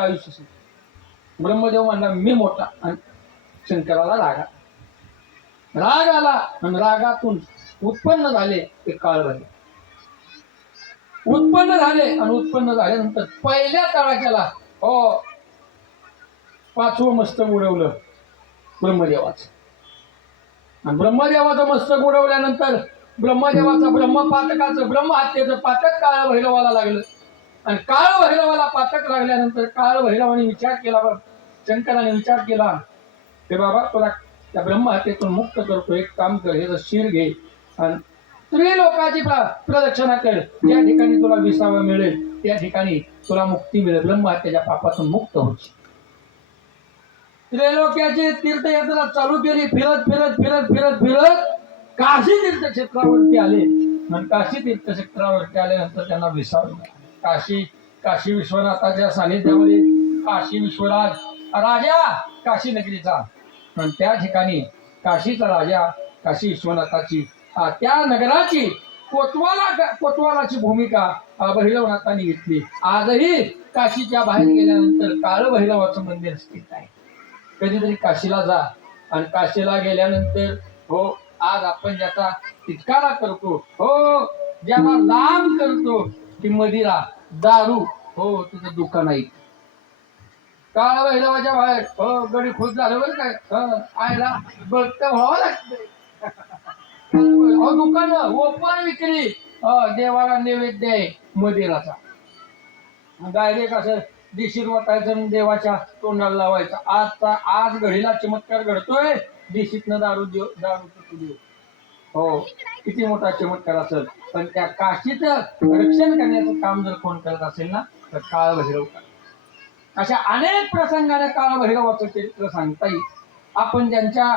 आयुष्य संपलं. ब्रह्मदेव म्हणला मी मोठा, आणि शंकराला राग आला आणि रागातून उत्पन्न झाले ते काळभैरव. उत्पन्न झाल्यानंतर पहिल्या तडाख्याला पाचवं मस्तक उडवलं ब्रह्मदेवाचं. आणि ब्रह्मदेवाचं मस्तक उडवल्यानंतर ब्रह्मदेवाचं ब्रह्म हत्येचं पातक काळभैरवाला लागलं. आणि काळभैरवाला पातक लागल्यानंतर काळभैरवाने विचार केला, शंकराने विचार केला की बाबा तुला त्या ब्रह्महत्येतून मुक्त करतो, एक काम कर, हे शिर घे आणि त्रिलोकाची प्रदक्षिणा कर, त्या ठिकाणी तुला विसावा मिळेल, त्या ठिकाणी तुला मुक्ती मिळेल, ब्रह्महत्येच्या पापातून मुक्त होशील. त्रिलोक्याची तीर्थयात्रा चालू केली. फिरत फिरत फिरत फिरत फिरत काशी तीर्थक्षेत्रावरती आले. आणि काशी तीर्थक्षेत्रावरती आल्यानंतर त्यांना विसावा मिळाला. काशी विश्वनाथाच्या सानिध्यामध्ये काशी विश्वराज राजा काशी नगरीचा, आणि त्या ठिकाणी काशीचा राजा काशी विश्वनाथाची त्या नगराची कोतवालाची भूमिका भैरवनाथांनी घेतली. आजही काशीच्या बाहेर गेल्यानंतर काळभैरवाचं मंदिर स्थित आहे. कधीतरी काशीला जा, आणि काशीला गेल्यानंतर आज आपण ज्याचा तिटकारा करतो, ज्याला लांब करतो, की मदिरा दारू, तुझं दुकान आहे काळभैरवाच्या बाहेर. गडी खुश झालं बरं काय, आयला बघत व्हावं लागतं. दुकान ओपन विक्री, देवाला नैवेद्य आहे मदिराचा. डायरेक्ट असं दिशीत वाटायचं, देवाच्या तोंडाला लावायचं. आज घडीला चमत्कार घडतोय, दिशीतनं दारू देऊ. किती मोठा चमत्कार असेल. पण त्या काशीचं रक्षण करण्याचं काम जर कोण करत असेल ना, तर काळभैरव. अशा अनेक प्रसंगाने काळभैरवाचं चरित्र सांगता येईल. आपण ज्यांच्या